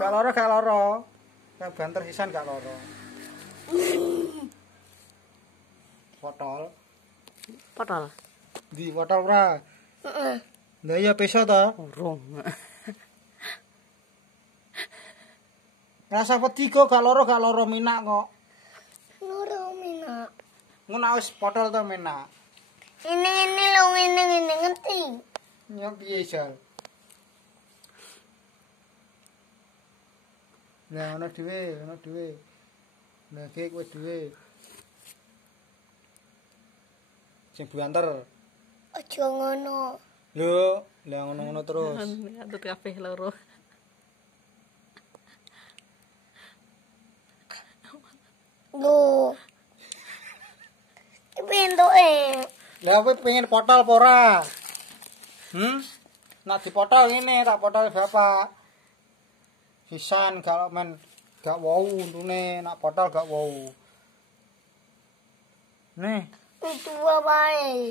Gak loro, gak loro. Gak banter sisan gak loro. Potol. Potol. Di potol ora? Heeh. Lah iya peso to. Urung. Rasa wedi kok gak loro minak kok. Loro mina. Ngono wis potol to minak. Ini lho ngene ngerti. Ya piye jal? Lah ono dhewe. Lah iki kowe dhewe. Sing buanter. Aja ngono. Lho, lah ngono-ngono terus. Antut kabeh loro. Lho. Iki bentuke. Lah kowe pengen potol apa ora? Nak dipotol ngene, tak potol bapak. Sisan kalau men gak wau untune, nak potol gak wau. Nih, Dua wae.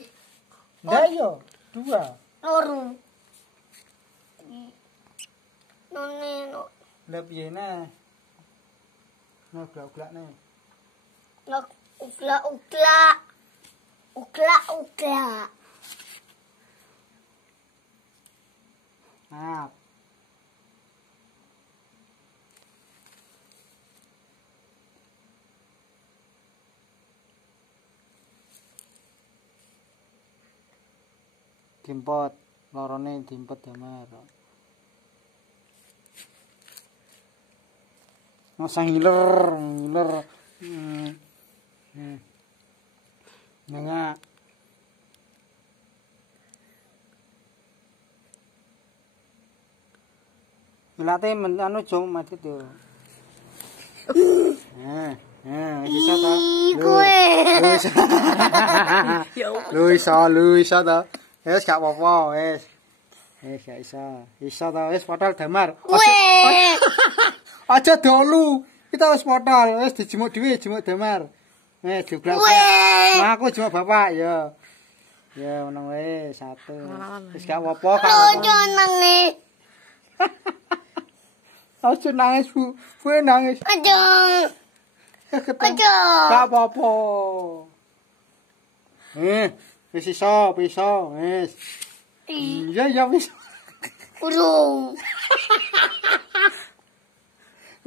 ndak yo, 2. Loro. None no. Lah piye nah? Nah, glak-glak nih. Ukla. Nah, dimpet, lorone dimpet damar. Masa ngiler. Nengak. Ngelatih anu jom mati tuh. Bisa ta? Kowe. Ya Allah. Lu iso ta? Wis gak apa-apa, wis. Gak iso. Iso ta wis potol damar. Aja dolu. Kita wis potol, wis dijemuk dhewe, jemuk damar. Diuglak. Nah, aku jemuk bapak ya. Ya meneng wae 1. Wis gak apa-apa Ojo nangis. Aja nangis, Bu. Bu nangis. Aja. Gak apa-apa. Wis iso, wis. Ya wis. Urung.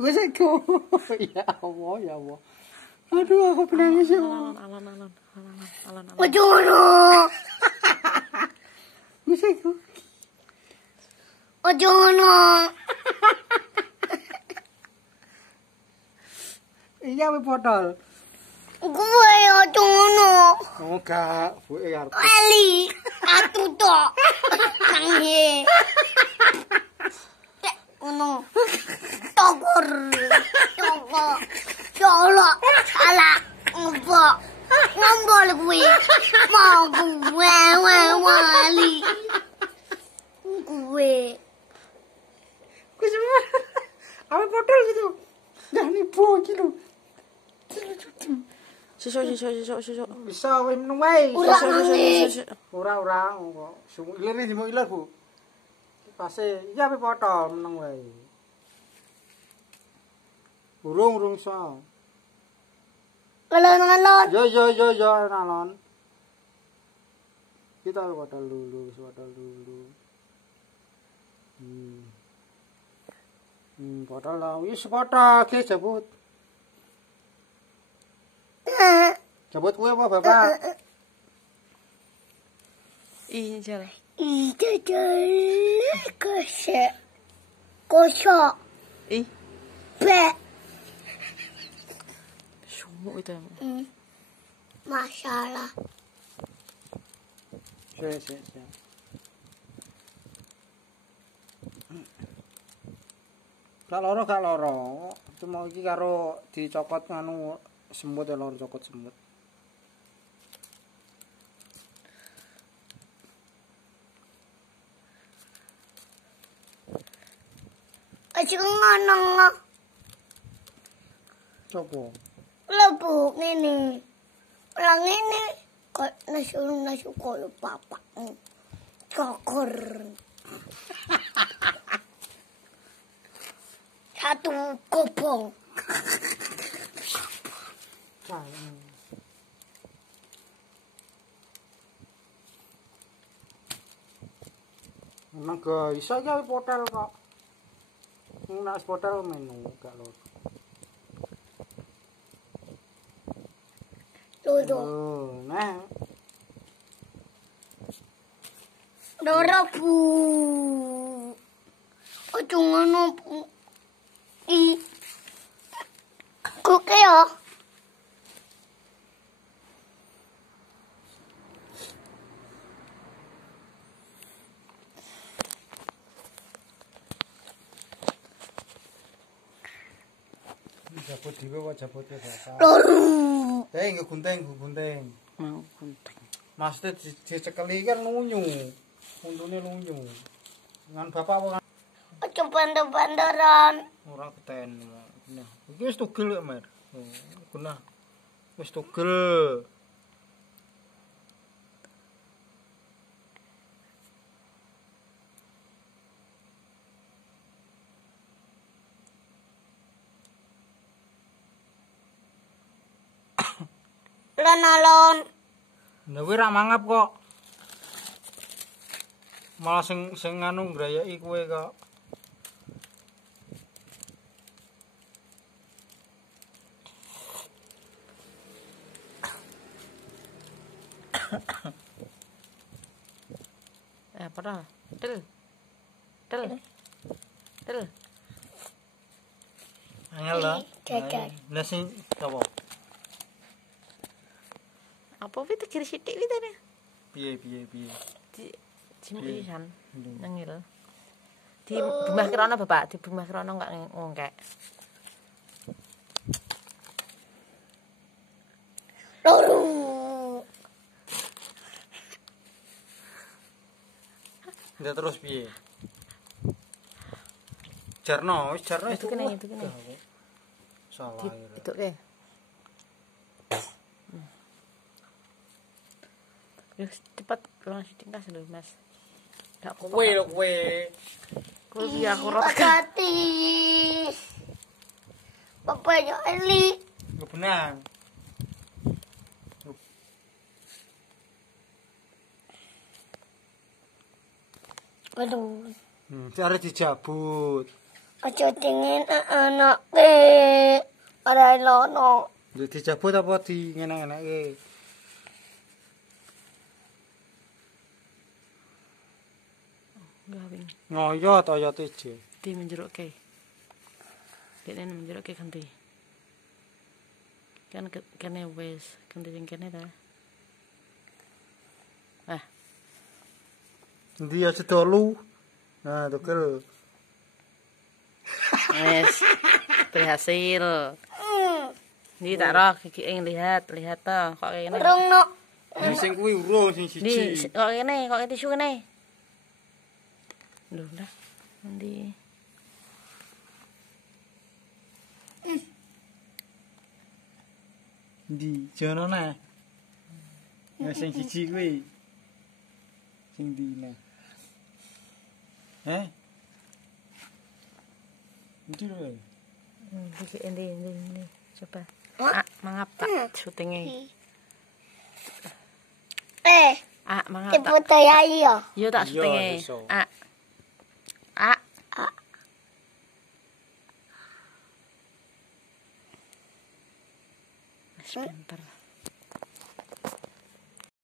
Wis aku. Ya Allah. Aduh, aku penangis ya. Alan. Ojo ngono. Wis aku. Ojo ngono. Iya wis potol. Gue ojo ngono. Oh gak, Bu arep. Ali, atu tok. Nangis. Ngono. Tokor. Ya Allah, salah. Ngombol gue. Mau gue wali. Gue. Ku cuma apa potol gitu. Dah nipu gitu. Sesuk. Bisa wis meneng wae. Ora nangis. Ora kok. Sumuk iler jemuk iler, Bu. Pase iya pe potol meneng wae. Urung iso. Ngalon. Yo nalon. Kita potol dulu. Potol lah. Wis potol ke jebut. Jebut kuwe apa, Bapak? Ih, jal. Kosok. Ih, Be. sumuk itu. Masalah. Sik. Gak loro. Cuma iki karo dicokot nganu semut ya loro cokot semut. Aja ngono. Sopo? Lebu ngene. Lah ngene kok nasu koyo bapakmu. Cokor. batu kobong. Memang gak bisa aja potel kok. Nak potel menu gak lho. Loro. Oh, nah. Loro bu. Ojo ngono bu. Kuke ya. Jabut dhewe wae jabute bapak. Loro. Nggo gunting. Mau gunting. Maksudnya dicekeli kan lunyu. Untune lunyu. Ngan bapak apa kan Ojo bandar-bandaran. ora keten. Nah, iki wis tugel kok, Mer. Gunah. Wis tugel. Alon-alon. Nah, kuwi ra mangap kok. Malah sing anu ngrayaki kowe kok. Padahal. Del. Angel lah. Jajan. Lah sing apa? Apa itu kiri sithik iki tane? Piye. Cimuisan nangil. Di bumah krono Bapak, di bumah krono enggak ngongkek. Loro. Ndak terus piye? Jarno. Itu kene. Salah. Itu ke. Yus cepat langsung tingkas lho, Mas. Ndak Kowe lho kowe. Kowe biar aku rot. Hati. Bapaknya Eli. Yo benang. Aduh. Cara dijabut. Ojo dingin anak ora lono. Yo dijabut apa di ngenak-enake? Gawing. Ngoyot oyote je. Di menjerukke. Dene menjerukke ganti. Kan kene wis, ganti sing kene ta. Ndi ya sedolu. Nah, tukel. Wes. Berhasil. Ini tak roh gigi lihat to kok kene. Urung no. Sing kuwi urung sing Di siji. kok kene, kok tisu kene. Lho lah. Ndi? Ndi jono nah. Ya sing siji kuwi. Sing ndi nah. Ndi lho. Gigi endi. Coba. Mangap tak syutinge. Mangap tak. Ibu ya iya. Yo tak Iya, syutinge. iso. Sebentar.